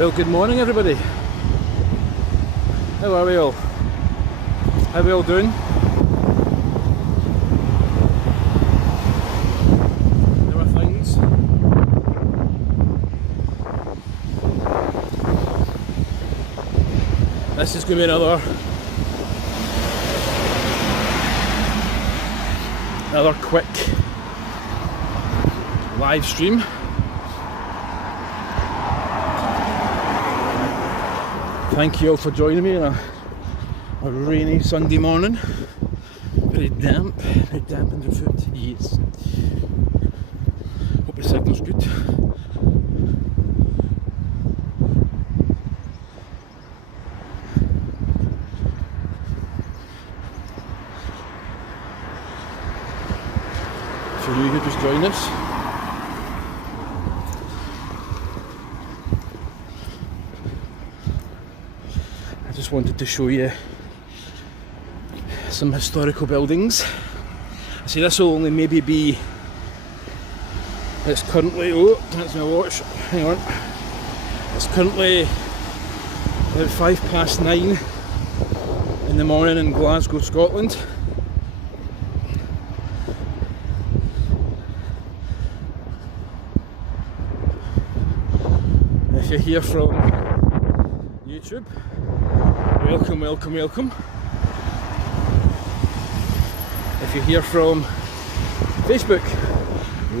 Well, good morning everybody. How are we all? How are we all doing? There are things. This is going to be another quick live stream. Thank you all for joining me on a rainy Sunday morning. Very damp underfoot. Yes. Hope the signal's good. For you who just joined us, I just wanted to show you some historical buildings. I see this will only maybe be, it's currently, oh, that's my watch, hang on. It's currently about 9:05 in the morning in Glasgow, Scotland. If you're here from YouTube, welcome. If you're here from Facebook,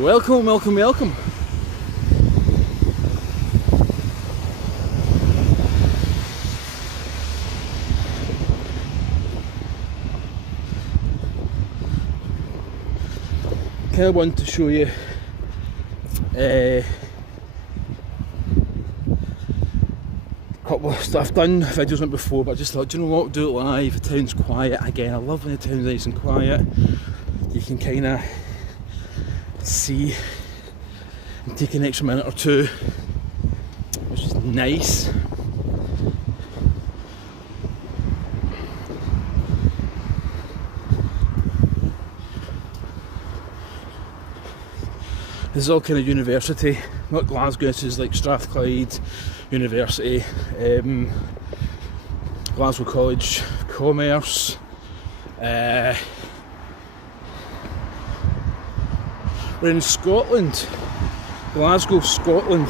welcome. Kind of want to show you couple of stuff. I've done videos on it before, but I just thought, do you know what, do it live. The town's quiet again. I love when the town's nice and quiet. You can kind of see and take an extra minute or two, which is nice. This is all kind of university, not Glasgow. This is like Strathclyde University, Glasgow College of Commerce. We're in Scotland, Glasgow, Scotland.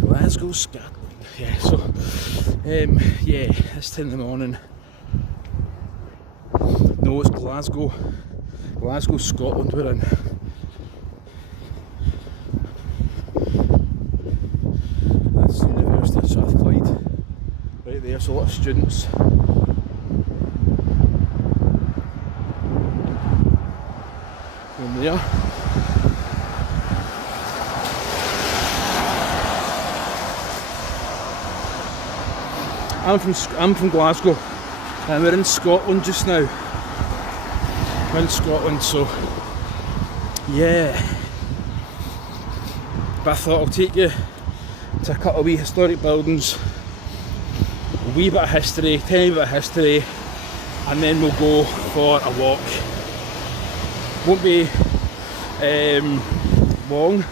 Glasgow, Scotland. Yeah, so yeah, it's 10 in the morning. No, it's Glasgow, Scotland we're in. That's the University of Strathclyde, right there, so a lot of students. In there. I'm from Glasgow, and we're in Scotland just now. We're in Scotland, so yeah. But I thought I'll take you to a couple of wee historic buildings, a wee bit of history, tiny bit of history, and then we'll go for a walk. Won't be long.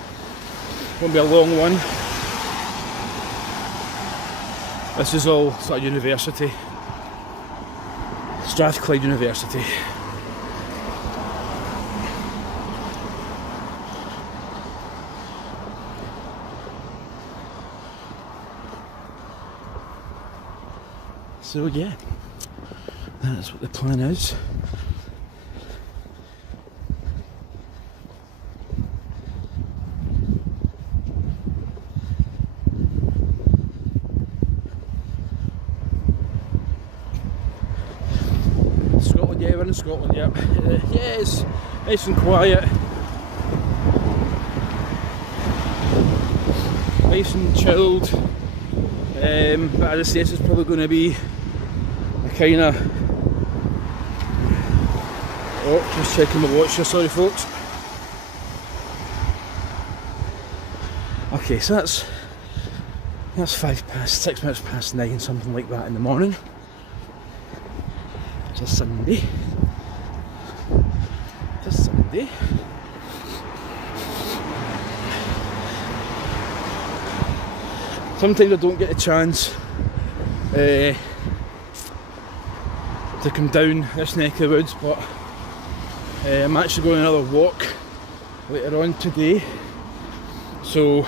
Won't be a long one. This is all sort of university, Strathclyde University. So yeah, that's what the plan is. Yeah, we're in Scotland, yeah. Yeah, it's nice and quiet. Nice and chilled. But as I say, this is probably going to be a kind of... Oh, just checking my watch here, sorry folks. Okay, so that's 6 minutes past 9, something like that in the morning. It's a Sunday. day. Sometimes I don't get a chance to come down this neck of the woods, but I'm actually going another walk later on today, so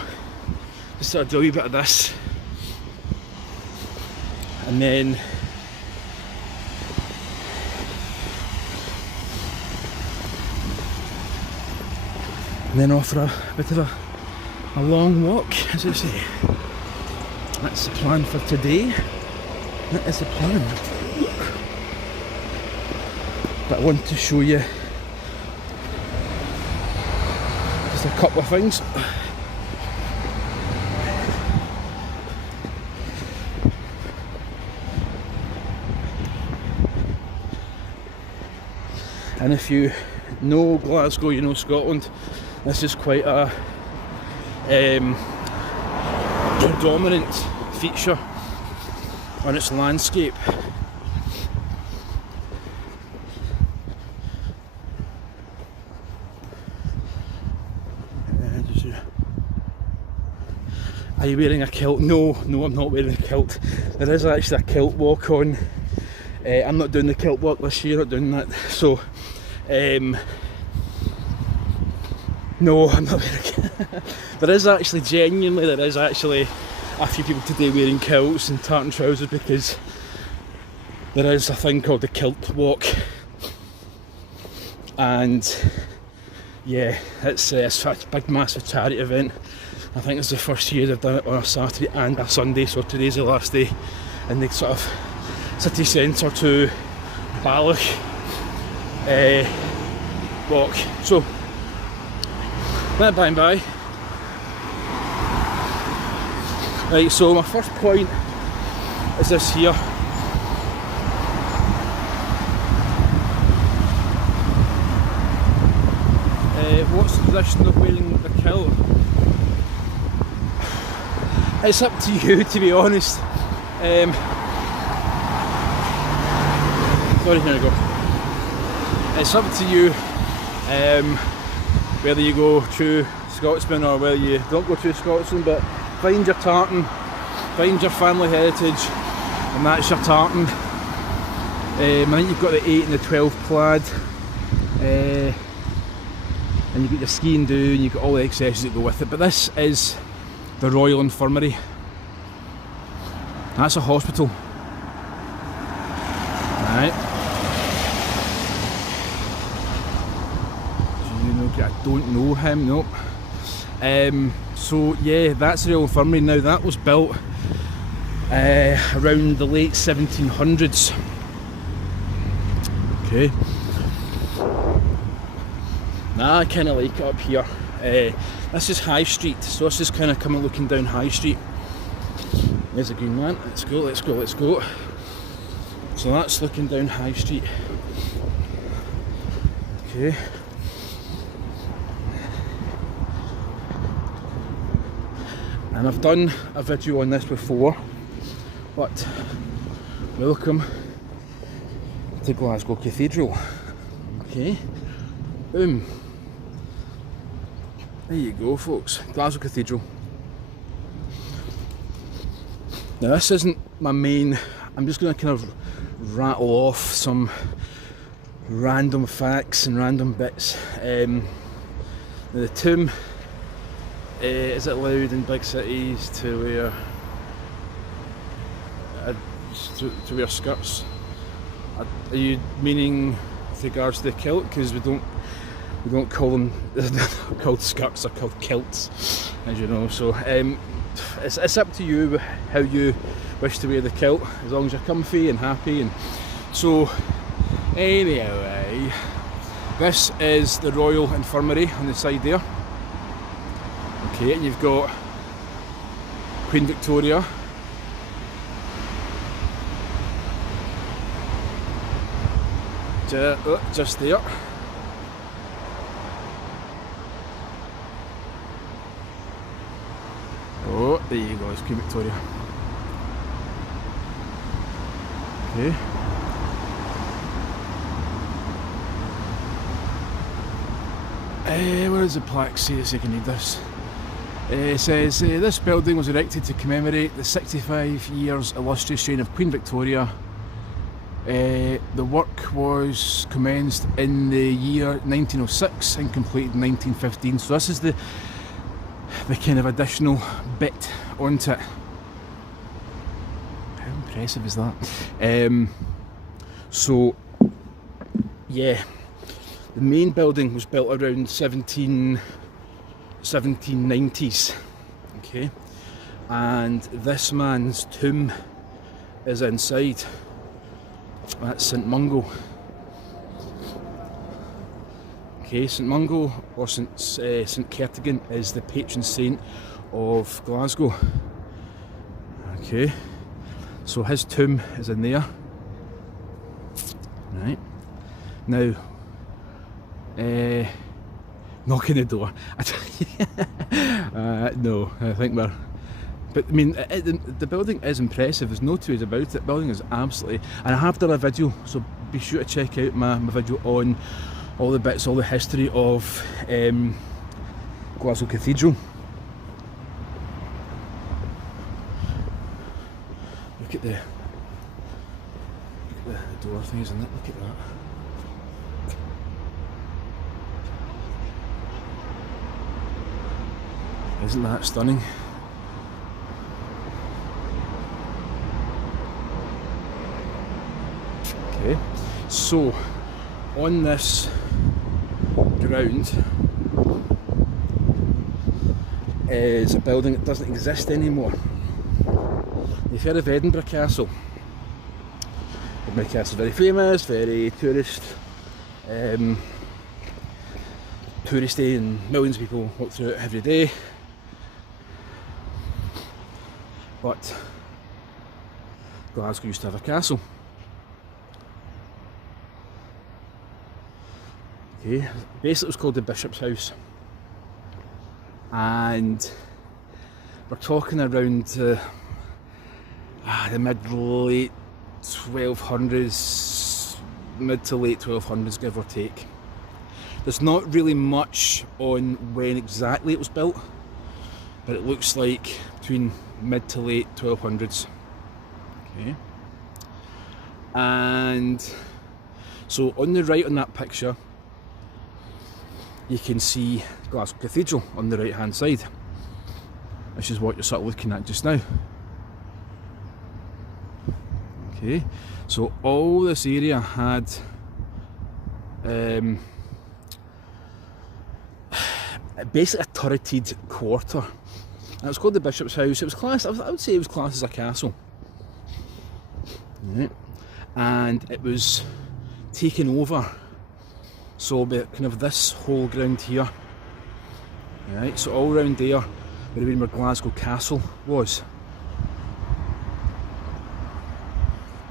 just thought I'd do a wee bit of this, and then off for a bit of a long walk, as I say. That's the plan for today. That is the plan. But I want to show you just a couple of things. And if you know Glasgow, you know Scotland, this is quite a predominant feature on its landscape. Are you wearing a kilt? No, I'm not wearing a kilt. There is actually a kilt walk on. I'm not doing the kilt walk this year, not doing that. So, no, I'm not wearing a kilt. There is actually a few people today wearing kilts and tartan trousers, because there is a thing called the kilt walk, and yeah, it's a big massive charity event. I think it's the first year they've done it on a Saturday and a Sunday, so today's the last day in the sort of city centre to Balloch walk. So that by and by. Right, so my first point is this here. What's the position of wearing the kilt? It's up to you, to be honest. Sorry, here we go. It's up to you whether you go true Scotsman or whether you don't go true Scotsman, but find your tartan, find your family heritage, and that's your tartan. I think you've got the 8 and the 12 plaid, and you've got your skiing do, and you've got all the accessories that go with it. But this is the Royal Infirmary. That's a hospital. Right. Do you know? I don't know him. Nope. So yeah, that's the Royal Infirmary. Now that was built around the late 1700s. Okay. Now I kind of like it up here. This is High Street, so this is kind of coming looking down High Street. There's a green man. Let's go, let's go, let's go. So that's looking down High Street. Okay. And I've done a video on this before, but welcome to Glasgow Cathedral. Okay. Boom. There you go, folks. Glasgow Cathedral. Now this isn't my main, I'm just going to kind of rattle off some random facts and random bits. The tomb, is it allowed in big cities to wear skirts? Are you meaning with regards to the kilt? Because we don't call them, they're not called skirts, they're called kilts, as you know. So it's up to you how you wish to wear the kilt, as long as you're comfy and happy. And so anyway, this is the Royal Infirmary on the side there. Okay, and you've got Queen Victoria, just there. Oh, there you go, it's Queen Victoria. Okay. Where does the plaque say? Let's see if I can read this. It says, this building was erected to commemorate the 65 years illustrious reign of Queen Victoria. The work was commenced in the year 1906 and completed in 1915. So this is the kind of additional bit onto it. How impressive is that? So, yeah, the main building was built around 1790s, okay, and this man's tomb is inside. That's St Mungo. Okay, St Mungo or St Kertigan is the patron saint of Glasgow. Okay, so his tomb is in there. Right, now, knock on the door. No, I think we're... But I mean, the building is impressive, there's no two ways about it. The building is absolutely... And I have done a video, so be sure to check out my video on all the bits, all the history of Glasgow Cathedral. Look at the door thing, isn't it? Look at that. Isn't that stunning? Okay, so on this ground is a building that doesn't exist anymore. You've heard of Edinburgh Castle. Edinburgh Castle is very famous, very touristy, and millions of people walk through it every day. But Glasgow used to have a castle. Okay, basically it was called the Bishop's House, and we're talking around the mid-late 1200s, mid to late 1200s, give or take. There's not really much on when exactly it was built, but it looks like between mid to late 1200s. Okay, and so on the right on that picture you can see Glasgow Cathedral on the right hand side, which is what you're sort of looking at just now. Okay, so all this area had basically a turreted quarter. And it was called the Bishop's House. It was classed, I would say it was classed as a castle. Right. And it was taken over. So kind of this whole ground here. Right, so all around there would have been where Glasgow Castle was.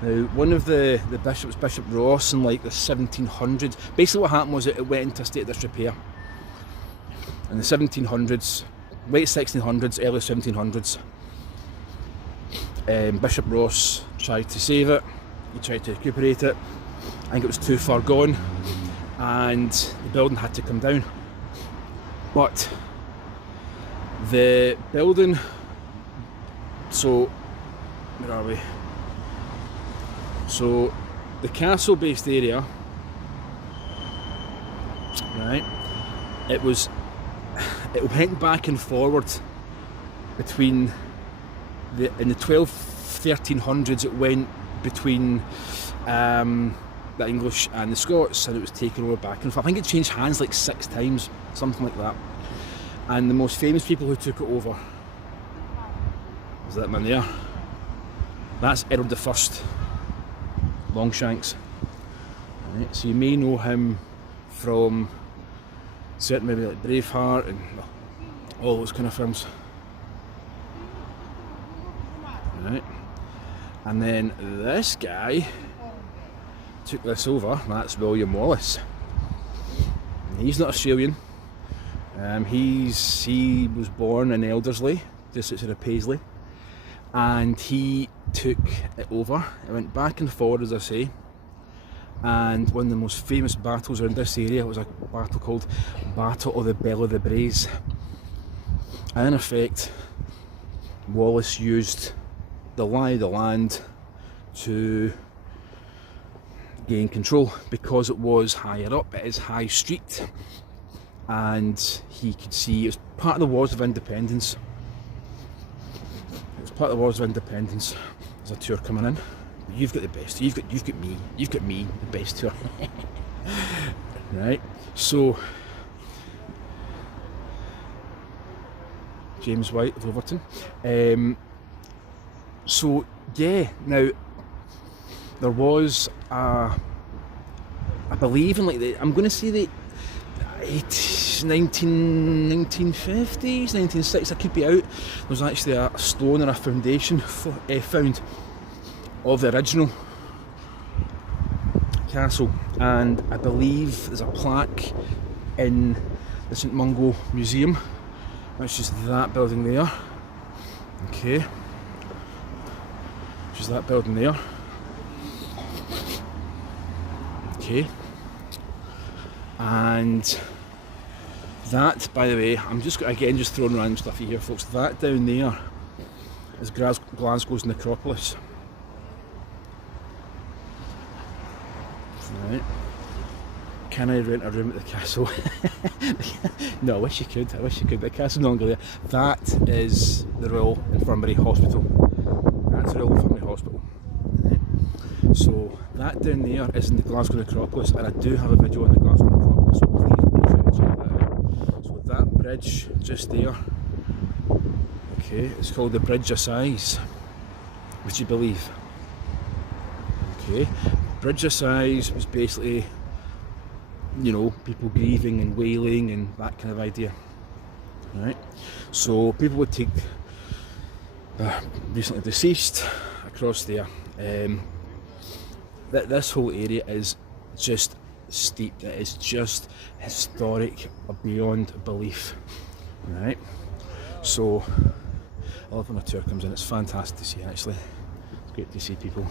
Now, one of the bishops, Bishop Ross, in like the 1700s, basically what happened was it went into a state of disrepair. In the 1700s, late 1600s, early 1700s, Bishop Ross tried to save it, he tried to recuperate it. I think it was too far gone, and the building had to come down. But the building, so where are we? So the castle based area, right, it went back and forward between in the 1300s it went between the English and the Scots, and it was taken over back and forth. I think it changed hands like 6 times, something like that. And the most famous people who took it over was that man there. That's Edward I, Longshanks. Right, so you may know him from certain, maybe like Braveheart and all those kind of films. Right. And then this guy took this over. That's William Wallace. He's not Australian. He was born in Elderslie, just outside of Paisley, and he took it over. It went back and forward, as I say, and one of the most famous battles around this area was a battle called Battle of the Belle of the Braes. And in effect, Wallace used the lie of the land to gain control, because it was higher up, it is High Street, and he could see it was part of the Wars of Independence. It was part of the Wars of Independence. There's a tour coming in. You've got the best. You've got me, the best tour. Right. So James White of Overton. So yeah, now there was I believe in like I'm going to say the 1950s, 1960s, I could be out. There was actually a stone or a foundation found of the original castle, and I believe there's a plaque in the St Mungo Museum, which is that building there. Okay, which is that building there. Okay, and that, by the way, I'm just throwing random stuff here, folks. That down there is Glasgow's necropolis. Right. Can I rent a room at the castle? No, I wish you could, but the castle's no longer there. That is the Royal Infirmary Hospital. That's the Royal Infirmary Hospital. Right. So that down there is in the Glasgow necropolis, and I do have a video on the Glasgow necropolis, so please make sure you check that out. So that bridge just there, okay, it's called the Bridge of Sighs. Would you believe? Okay. Bridge of Sighs was basically, you know, people grieving and wailing and that kind of idea. Right? So people would take the recently deceased across there. This whole area is just steeped. It is just historic beyond belief. Right? So I love when a tour comes in. It's fantastic to see, actually. It's great to see people.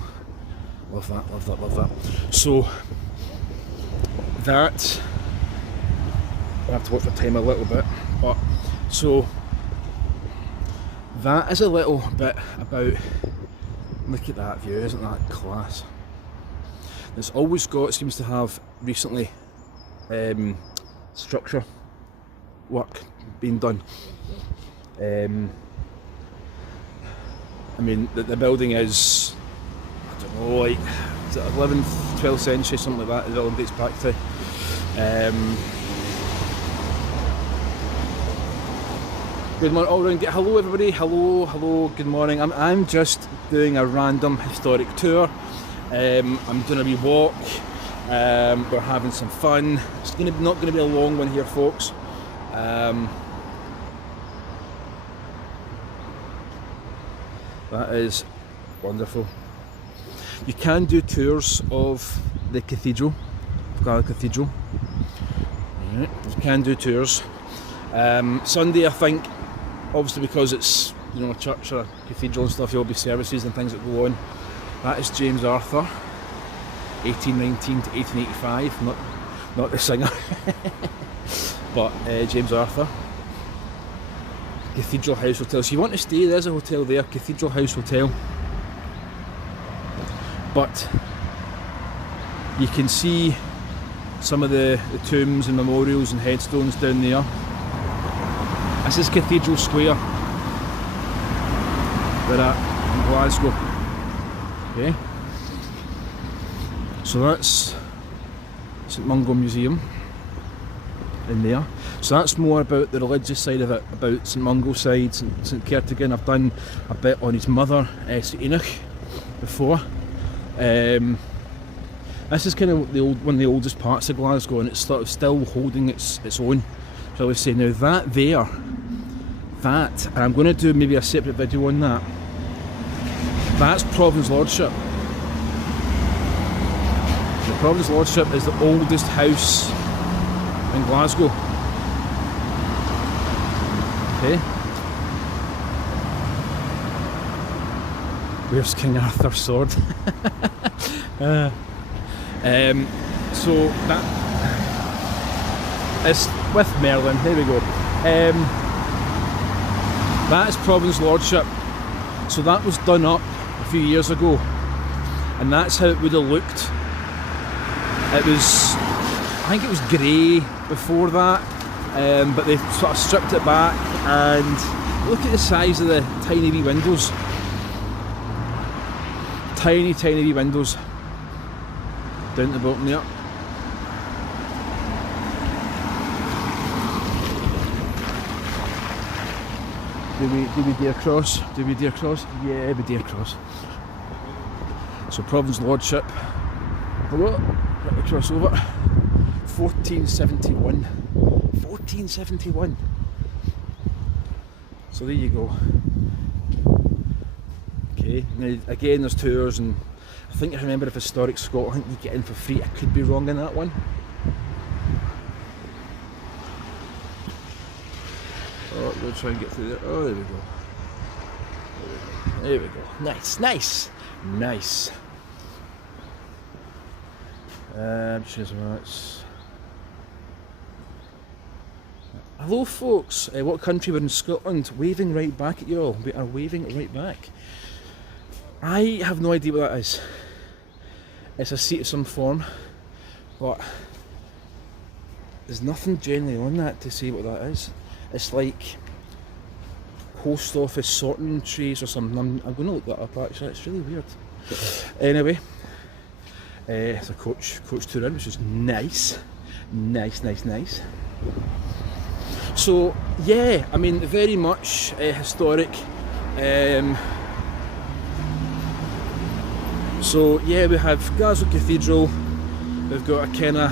Love that, love that, love that. So that, I have to watch for time a little bit, but so that is a little bit about, look at that view, isn't that class? It's always got, seems to have recently structure work being done. I mean, the building is, I don't know, like, is it 11th, 12th century, something like that, the building dates back to. Good morning, all round. Hello everybody, hello, good morning. I'm just doing a random historic tour. I'm doing a wee walk, we're having some fun. It's not going to be a long one here, folks. That is wonderful. You can do tours of the cathedral, Glasgow Cathedral. Right. You can do tours. Sunday, I think, obviously because it's, you know, a church or a cathedral and stuff, there'll be services and things that go on. That is James Arthur, 1819 to 1885. Not the singer, but James Arthur. Cathedral House Hotel. So you want to stay, there's a hotel there, Cathedral House Hotel. But you can see some of the tombs and memorials and headstones down there. This is Cathedral Square. We're at in Glasgow. Okay. So that's St Mungo Museum in there. So that's more about the religious side of it, about St Mungo's side, St Kertigan. I've done a bit on his mother, St Enoch, before. This is kind of one of the oldest parts of Glasgow, and it's sort of still holding its own. So I would say now that there, and I'm going to do maybe a separate video on that. That's Providence Lordship. The Providence Lordship is the oldest house in Glasgow. Okay. Where's King Arthur's sword? So that is with Merlin. There we go. That is Providence Lordship. So that was done up a few years ago, and that's how it would have looked. It was, I think it was grey before that, but they sort of stripped it back, and look at the size of the tiny wee windows. Tiny wee windows down the bottom there. Do we dare cross? Do we dare cross? Yeah, we dare cross. So Providence Lordship. Hello, let me cross over. 1471. 1471. So there you go. Okay, now again there's tours, and I think I remember if Historic Scotland, I think you get in for free. I could be wrong in that one. Oh, we'll try and get through there. Oh, there we go. There we go. Nice, nice, nice. Hello folks, what country? We're in Scotland, waving right back at you all. We are waving right back. I have no idea what that is. It's a seat of some form, but there's nothing generally on that to say what that is. It's like post office sorting trays or something. I'm going to look that up actually, it's really weird. Anyway, it's a coach tour in, which is nice. Nice. So yeah, I mean very much historic. So yeah, we have Glasgow Cathedral, we've got a kind of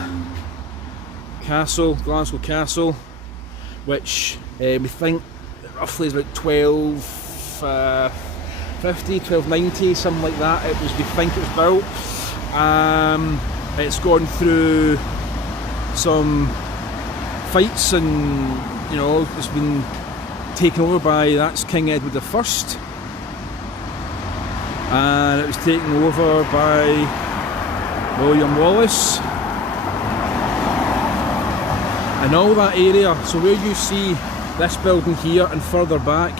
castle, Glasgow Castle, which we think roughly is about 1250, 1290, something like that. We think it was built. It's gone through some fights, and you know it's been taken over by, that's King Edward I, and it was taken over by William Wallace, and all that area. So where you see this building here and further back,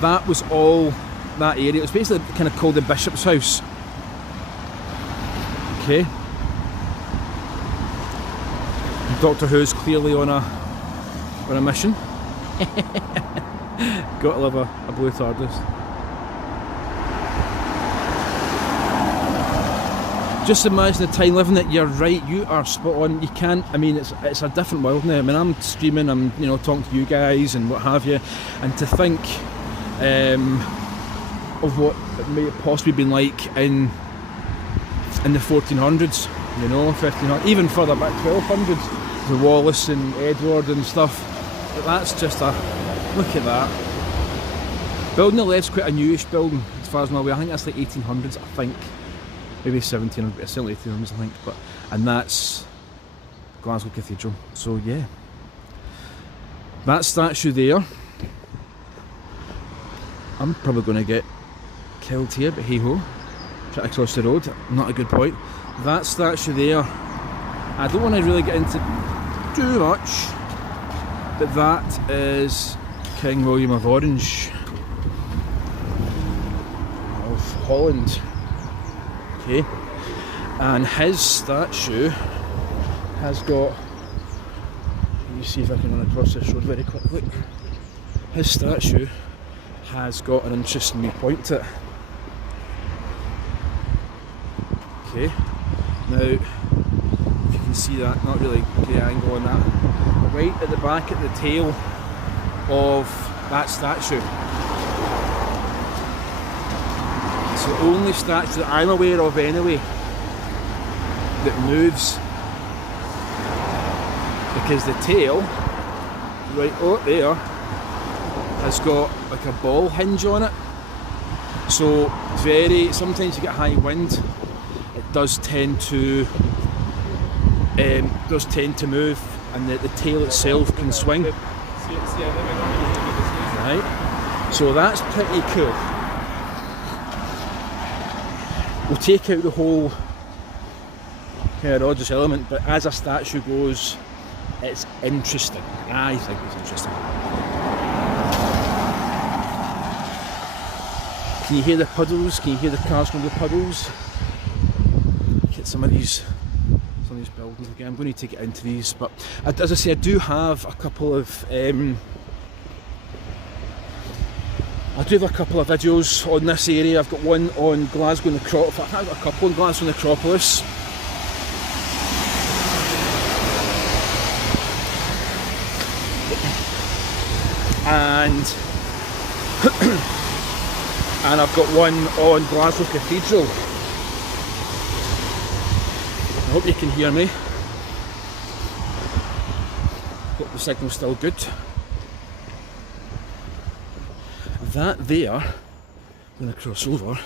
that was all that area. It was basically kind of called the Bishop's House. Okay. Doctor Who's clearly on a mission. Gotta love a blue TARDIS. Just imagine the time living it. You're right, you are spot on. You can't, I mean, it's a different world now. I mean, I'm streaming, I'm talking to you guys and what have you, and to think of what it may have possibly been like in the 1400s, 1500s, even further back, 1200s, with Wallace and Edward and stuff. But that's just look at that. Building the left's quite a newish building, as far as I'm aware. I think that's like 1800s, I think. Maybe 1700s, but certainly 1800s, I think. And that's Glasgow Cathedral. So yeah, that statue there, I'm probably going to get killed here, but hey ho, try to cross the road, not a good point. That statue there, I don't want to really get into too much, but that is King William of Orange of Holland. Okay, and his statue has got, let me see if I can run across this road very quickly. His statue has got an interesting wee point to it. Okay, now if you can see that, not really great angle on that, but right at the back at the tail of that statue, it's the only statue that I'm aware of anyway that moves, because the tail right out there has got like a ball hinge on it, so sometimes you get high wind, it does tend to move, and the tail itself can swing. Right, so that's pretty cool. We'll take out the whole kind of religious element, but as a statue goes, it's interesting. I think it's interesting. Can you hear the puddles? Can you hear the cars going to the puddles? Look at some of these buildings again. I'm going to get into these, but as I say, I do have a couple of videos on this area. I've got one on Glasgow Necropolis. I've got a couple on Glasgow Necropolis. And and I've got one on Glasgow Cathedral. I hope you can hear me. Hope the signal's still good. That there, I'm going to cross over.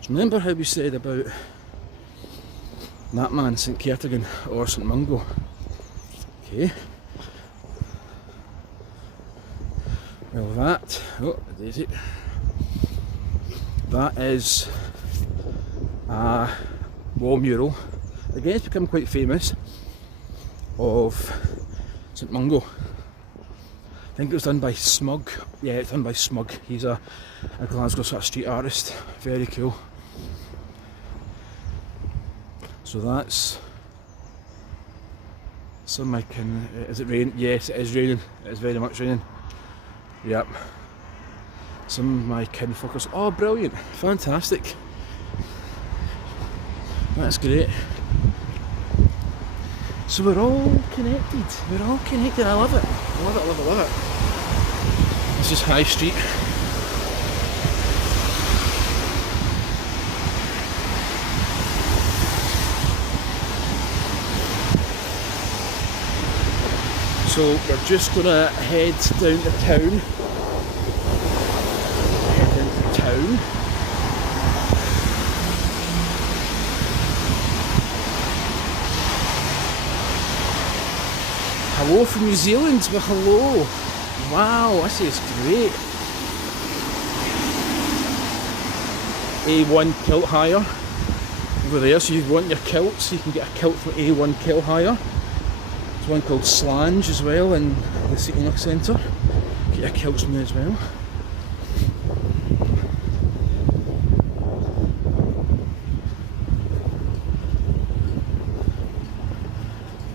So remember how we said about that man, St Kertigan or St Mungo? Okay. Well, that, oh, there's it. That is a wall mural. Again, it's become quite famous, of St Mungo. I think it was done by Smug. Yeah, it's done by Smug. He's a Glasgow sort of street artist. Very cool. So that's some of my kin. Is it raining? Yes, it is raining. It is very much raining. Yep. Some of my kinfolk. Oh, brilliant! Fantastic. That's great. So we're all connected. We're all connected. I love it. I love it. I love it. I love it. This is High Street. So we're just gonna head down to town. Head into town. Hello from New Zealand, well hello. Wow, this is great. A1 kilt hire over there, so you want your kilts, you can get a kilt from A1 kilt hire. There's one called Slange as well in the City Nook Centre. Get your kilts from there as well.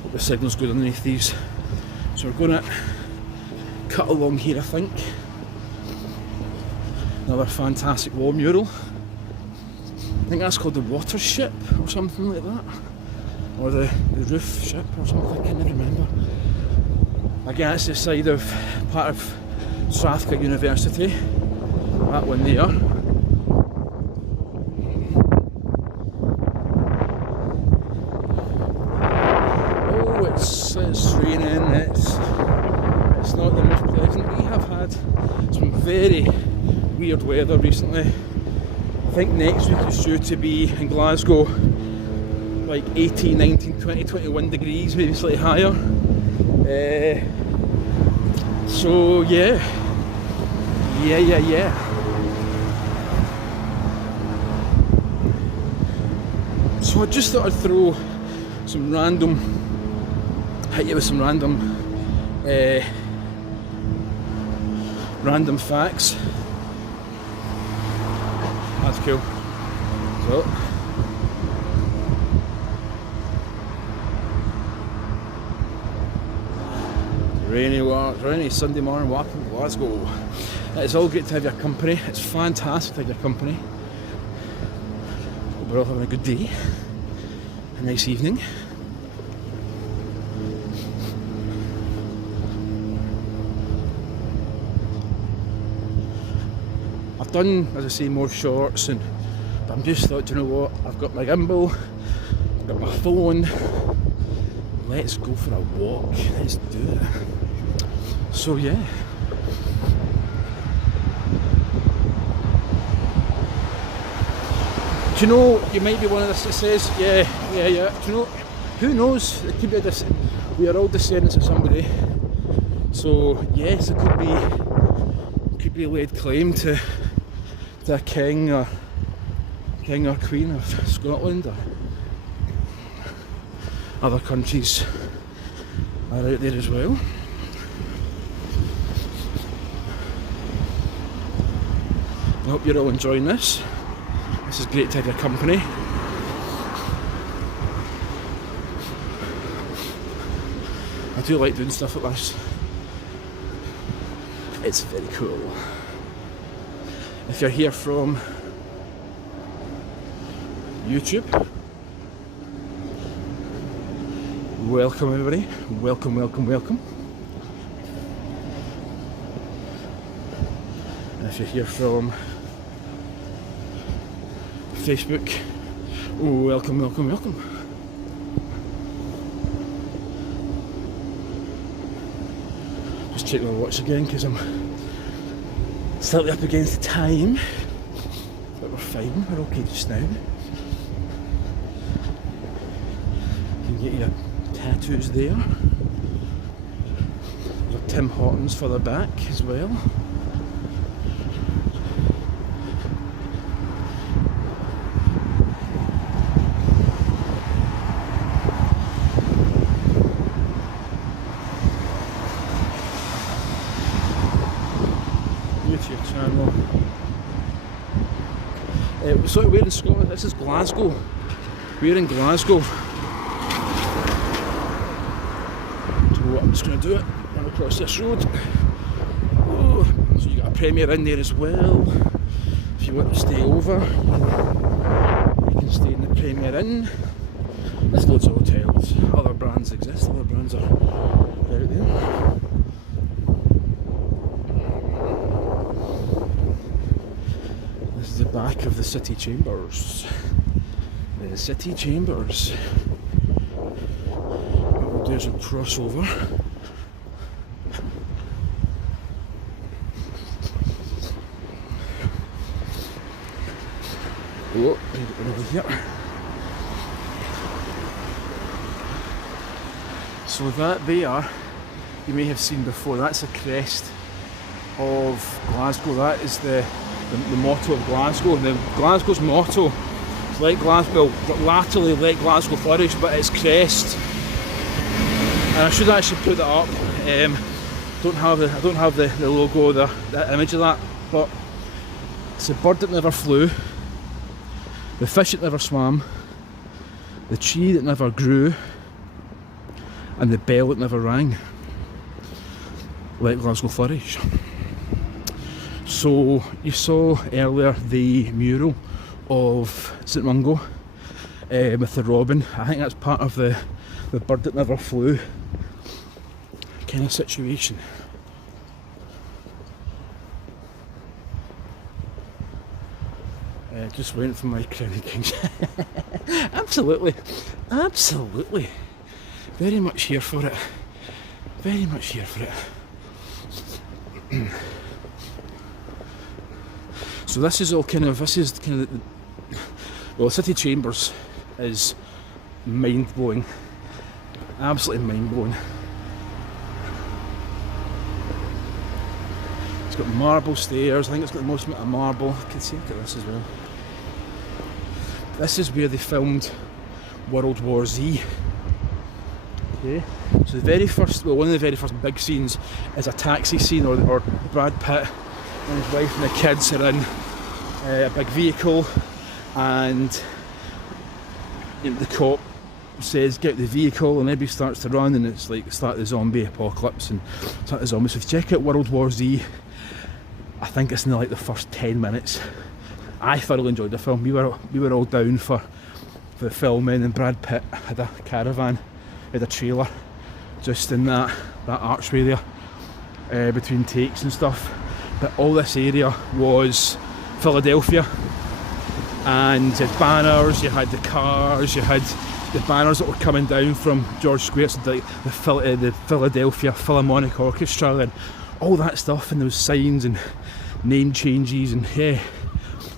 Hope the signal's good underneath these. So we're going to cut along here, I think. Another fantastic wall mural. I think that's called the water ship or something like that. Or the roof ship or something, I can't remember. Again, it's the side of part of Strathclyde University. That one there. Oh, it's raining. It's not the most pleasant. We have had some very weird weather recently. I think next week is due to be in Glasgow like 18, 19, 20, 21 degrees, maybe slightly higher. So yeah. So I just thought I'd throw some hit you with some random facts. That's cool. So rainy Sunday morning walk in Glasgow. It's all great to have your company. It's fantastic to have your company. Hope we're all having a good day, a nice evening. I've done, as I say, more shorts, but I'm just thought, you know what? I've got my gimbal, I've got my phone. Let's go for a walk. Let's do it. So yeah. Do you know, you might be one of us that says, yeah. Do you know, who knows? It could be we are all descendants of somebody. So yes, it could be laid claim to a king or queen of Scotland. other countries are out there as well. I hope you're all enjoying this. This is great to have your company. I do like doing stuff like this. It's very cool. If you're here from YouTube, welcome everybody. Welcome, welcome, welcome. And if you're here from Facebook, welcome, welcome, welcome. Just check my watch again because I'm slightly up against the time, but we're fine, we're okay just now. You can get your tattoos there. There's a Tim Hortons further back as well. YouTube channel. So we're in Scotland. This is Glasgow. We're in Glasgow. So I'm just going to do it. Run across this road. Oh, so you got a Premier Inn there as well. If you want to stay over, you can stay in the Premier Inn. There's loads of hotels. Other brands exist. Other brands are out there. This is the back of the city chambers. The city chambers. What we'll do is we'll cross over. Oh, over here. So that there, you may have seen before, that's the crest of Glasgow. That is the motto of Glasgow. Glasgow's motto is let Glasgow, latterly let Glasgow flourish, but its crest. And I should actually put that up. I don't have the logo, the image of that, but it's the bird that never flew, the fish that never swam, the tree that never grew, and the bell that never rang. Let Glasgow flourish. So you saw earlier the mural of St Mungo with the robin. I think that's part of the bird that never flew kind of situation. Just went for my Crown of Kings. Absolutely, absolutely. Very much here for it. Very much here for it. So this is kind of well, City Chambers is mind-blowing. Absolutely mind-blowing. It's got marble stairs. I think it's got the most amount of marble. You can see, look at this as well. This is where they filmed World War Z. Okay. So the very first, well, one of the very first big scenes is a taxi scene, or Brad Pitt and his wife and the kids are in a big vehicle, and the cop says get the vehicle, and everybody starts to run, and it's like the start of the zombie apocalypse and start the zombies. So if you check out World War Z, I think it's in like the first 10 minutes. I thoroughly enjoyed the film. We were all down for the filming, and Brad Pitt had a caravan, had a trailer just in that archway there between takes and stuff. But all this area was Philadelphia, and you had banners, you had the cars, you had the banners that were coming down from George Square, so the Philadelphia Philharmonic Orchestra and all that stuff, and those signs and name changes, and yeah,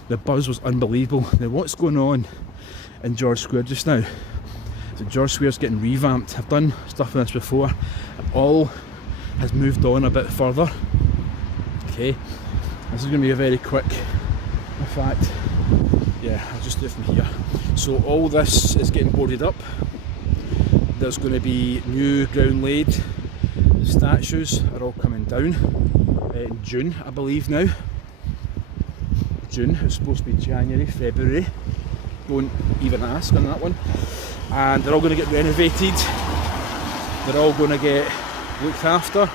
the buzz was unbelievable. Now what's going on in George Square just now? So George Square's getting revamped. I've done stuff on this before. It all has moved on a bit further. Okay, this is going to be a very quick, in fact, yeah, I'll just do it from here. So all this is getting boarded up. There's going to be new ground laid. The statues are all coming down in June, I believe now. June, it's supposed to be January, February. Don't even ask on that one. And they're all going to get renovated. They're all going to get looked after.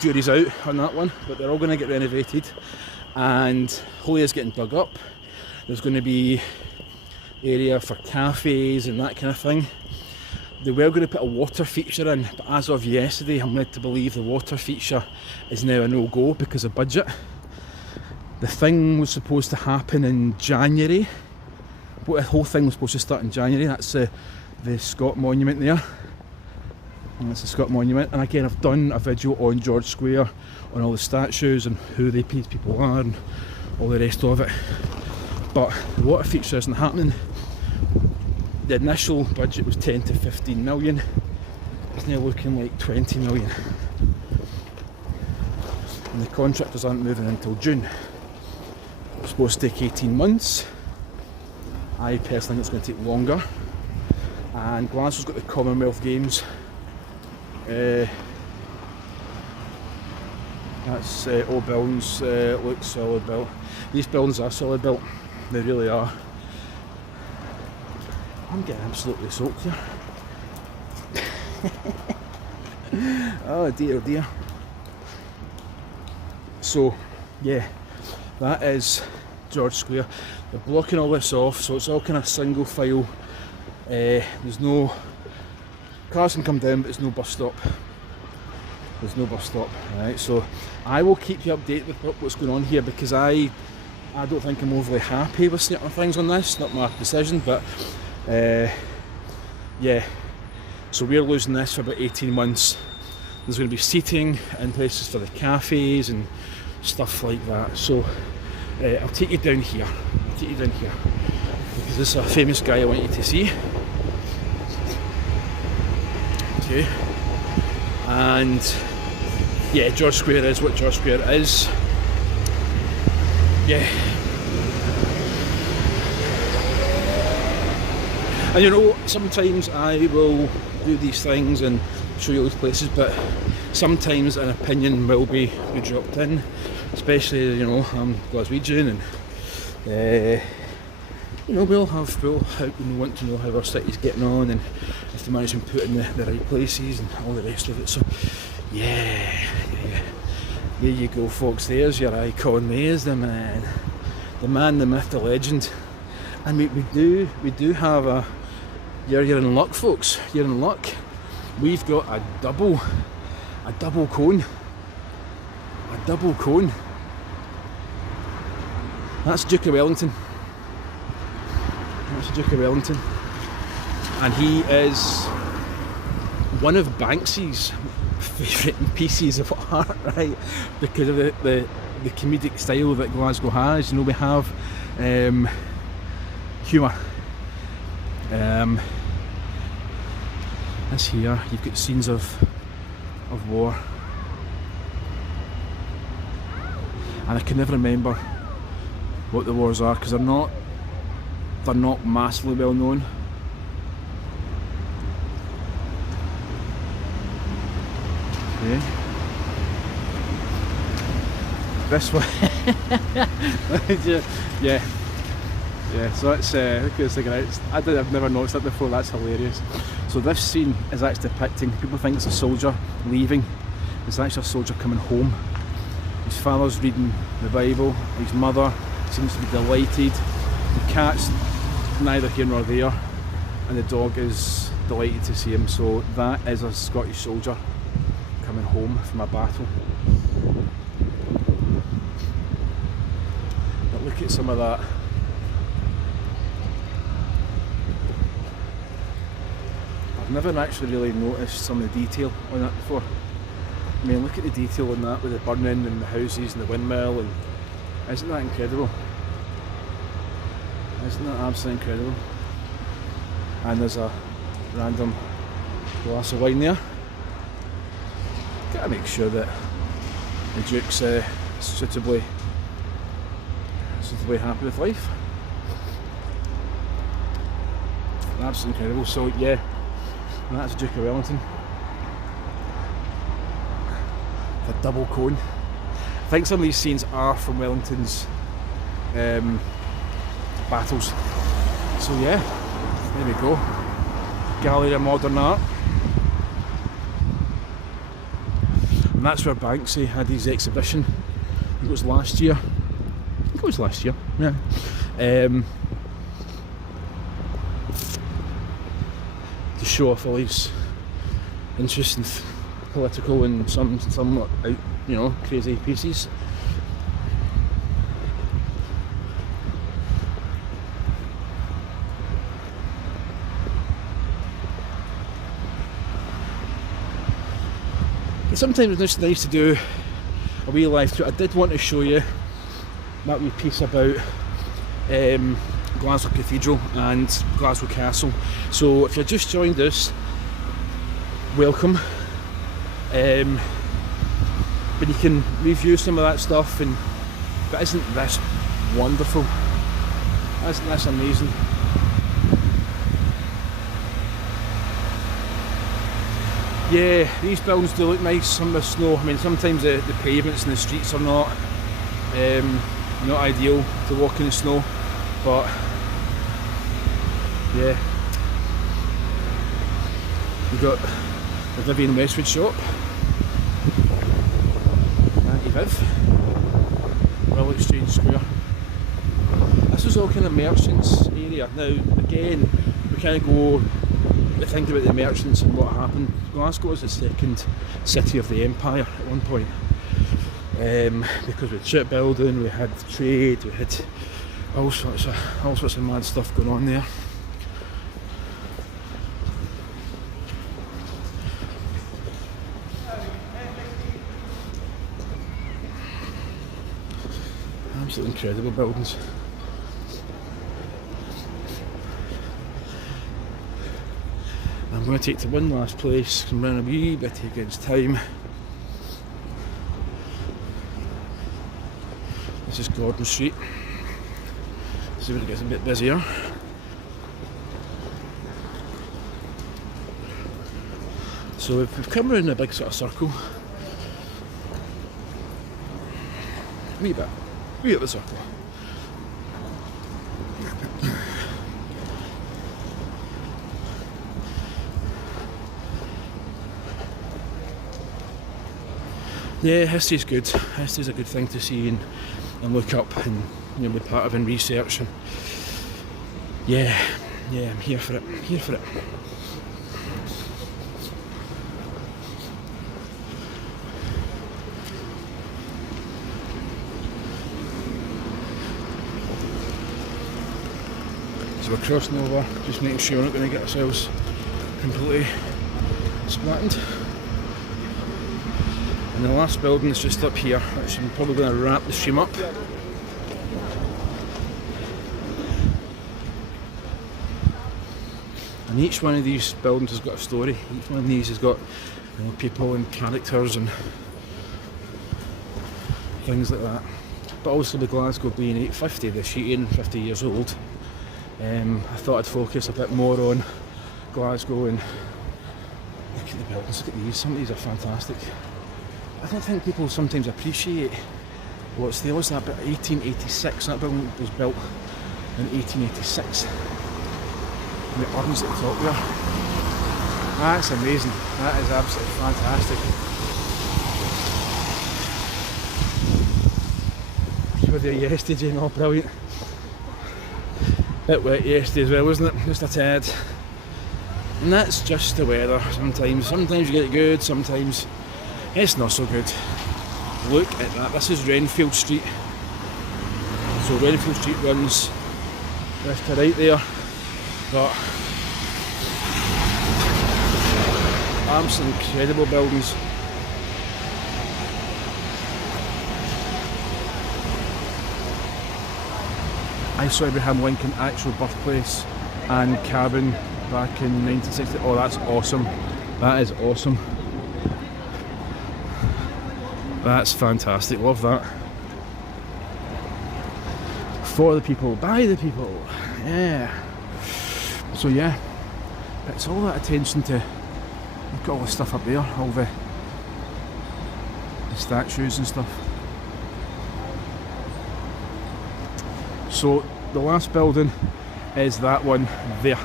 Jury's out on that one, but they're all going to get renovated. And Holy is getting dug up. There's going to be area for cafes and that kind of thing. They were going to put a water feature in, but as of yesterday I'm led to believe the water feature is now a no-go because of budget. The thing was supposed to happen in January. The whole thing was supposed to start in January. That's the Scott Monument there. And that's the Scott Monument. And again, I've done a video on George Square, on all the statues and who these people are and all the rest of it. But the water feature isn't happening. The initial budget was 10 to 15 million. It's now looking like 20 million. And the contractors aren't moving until June. It's supposed to take 18 months. I personally think it's going to take longer. And Glasgow's got the Commonwealth Games. That's all buildings look solid built. These buildings are solid built. They really are. I'm getting absolutely soaked here. Oh dear, oh dear. So, yeah, that is George Square. They're blocking all this off, so it's all kind of single file. There's no cars can come down, but there's no bus stop. There's no bus stop, right? So I will keep you updated with what's going on here, because I don't think I'm overly happy with certain things on this. Not my decision, but yeah. So we're losing this for about 18 months. There's going to be seating in places for the cafes and stuff like that. So I'll take you down here. Because this is a famous guy I want you to see. Okay. And yeah, George Square is what George Square is. Yeah. And you know, sometimes I will do these things and show you these places, but sometimes an opinion will be dropped in, especially, you know, I'm Glaswegian, and you know, we'll want to know how our city's getting on and if the money's been put in the right places and all the rest of it. So yeah, there you go, folks. There's your icon. There's the man, the myth, the legend. And we do have a. You're in luck, folks. You're in luck. We've got a double cone. A double cone. That's Duke of Wellington. That's Duke of Wellington. And he is one of Banksy's favourite pieces of art, right? Because of the comedic style that Glasgow has. You know, we have humour. This here, you've got scenes of war. And I can never remember what the wars are, because they're not massively well known. Okay. This one. Yeah. Yeah, so it's look at this thing. I've never noticed that before. That's hilarious. So this scene is actually depicting, people think it's a soldier leaving. It's actually a soldier coming home. His father's reading the Bible. His mother seems to be delighted. The cat's neither here nor there, and the dog is delighted to see him. So that is a Scottish soldier coming home from a battle. But look at some of that. I've never actually really noticed some of the detail on that before. I mean, look at the detail on that with the burning and the houses and the windmill, and isn't that incredible? Isn't that absolutely incredible? And there's a random glass of wine there. Gotta make sure that the Duke's suitably happy with life. absolutely incredible. So yeah, that's Duke of Wellington. The double cone. I think some of these scenes are from Wellington's battles. So yeah, there we go. Gallery of Modern Art. And that's where Banksy had his exhibition. I think it was last year. Yeah. To show off all his interesting political and some crazy pieces. Sometimes it's nice to do a wee live tour. I did want to show you that wee piece about Glasgow Cathedral and Glasgow Castle. So if you just joined us, welcome. But you can review some of that stuff, but isn't this wonderful? Isn't this amazing? Yeah, these buildings do look nice on the snow. I mean, sometimes the pavements and the streets are not ideal to walk in the snow, but yeah. We've got the Vivian Westwood shop, Royal Exchange Square. This is all kind of merchants area. Now again, we kind of go to think about the merchants and what happened. Glasgow was the second city of the empire at one point, because we had shipbuilding, we had trade, we had all sorts of mad stuff going on there. Absolutely incredible buildings. I'm going to take to one last place because I'm running a wee bit against time. This is Gordon Street. See where it gets a bit busier. So we've come around a big sort of circle. Wee bit of a circle. Yeah, history's good. History's a good thing to see and look up and be part of and research. And yeah, I'm here for it. So we're crossing over, just making sure we're not going to get ourselves completely splattened. And the last building is just up here, which I'm probably going to wrap the stream up. And each one of these buildings has got a story. Each one of these has got people and characters and things like that. But also with Glasgow being 850 this year, 50 years old, I thought I'd focus a bit more on Glasgow and look at the buildings, look at these. Some of these are fantastic. I don't think people sometimes appreciate what's that about 1886. That building was built in 1886. And the urns at the top there. That's amazing. That is absolutely fantastic. With the yesterday and all brilliant. Bit wet yesterday as well, wasn't it? Just a tad. And that's just the weather sometimes. Sometimes you get it good, sometimes it's not so good. Look at that. This is Renfield Street. So Renfield Street runs left to right there. But absolutely incredible buildings. I saw Abraham Lincoln actual birthplace and cabin back in 1960. Oh, that's awesome. That is awesome. That's fantastic, love that. For the people, by the people, yeah. So yeah, It's all that attention to look at all the stuff up there, all the statues and stuff. So the last building is that one there.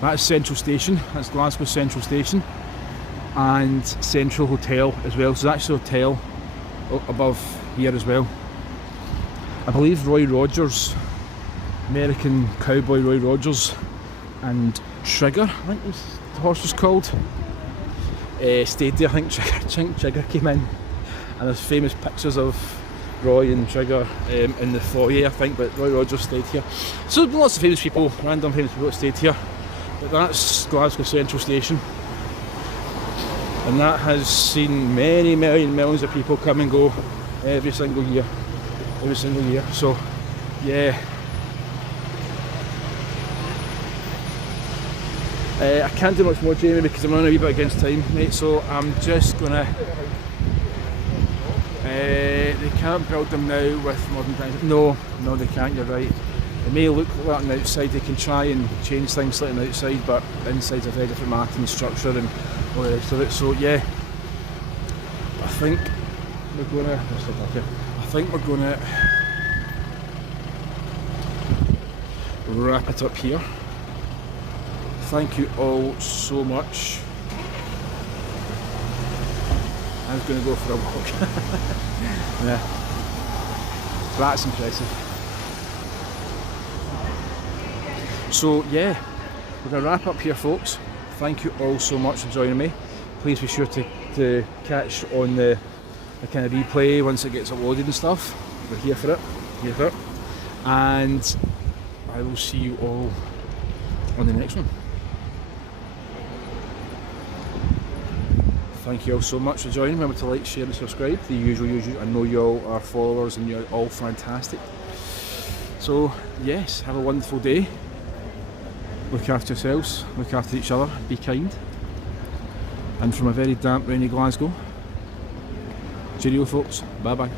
That's Central Station, that's Glasgow Central Station, and Central Hotel as well. So that's the hotel above here as well. I believe Roy Rogers, American cowboy Roy Rogers, and Trigger, I think the horse was called, stayed there. I think Trigger came in, and there's famous pictures of Roy and Trigger in the foyer, I think, but Roy Rogers stayed here. So lots of famous people, random famous people that stayed here. But that's Glasgow Central Station, and that has seen many millions of people come and go every single year. So yeah, I can't do much more, Jamie, because I'm running a wee bit against time, mate, so I'm just gonna they can't build them now with modern times. No, they can't, you're right. It may look like that on the outside, they can try and change things slightly on the outside, but the inside's a very different matter and structure and all the rest of it. So yeah, I think we're gonna wrap it up here. Thank you all so much. I was going to go for a walk. Yeah, that's impressive. So yeah, we're going to wrap up here, folks. Thank you all so much for joining me. Please be sure to catch on the kind of replay once it gets uploaded and stuff. We're here for it. And I will see you all on the next one. Thank you all so much for joining. Remember to like, share and subscribe. The usual. I know you all are followers and you're all fantastic. So yes, have a wonderful day. Look after yourselves, look after each other, be kind. And from a very damp, rainy Glasgow, cheerio folks, bye bye.